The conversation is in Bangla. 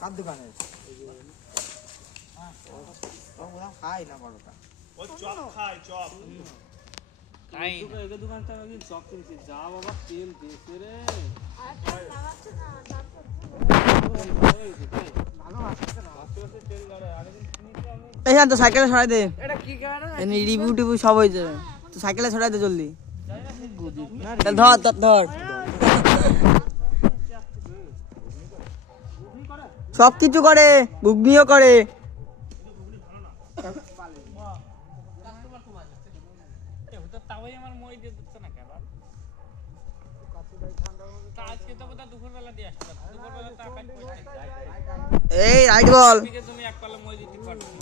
কার দোকানে খাই না বড়টা চপ খায় চপ দোকান থেকে চপ কিনছি যা বাবা তেল দিয়েছে রে এইখান তো সাইকেলে ছড়াই দে রিভিউ টিভিউ সব হয়ে যাবে তো সাইকেলে ছড়াই দে জলদি ধর ধর ধর সব কিছু করে ঘুগনিও করে এই রাইট বল তুমি এক পাল্লা মই দিতে পারছো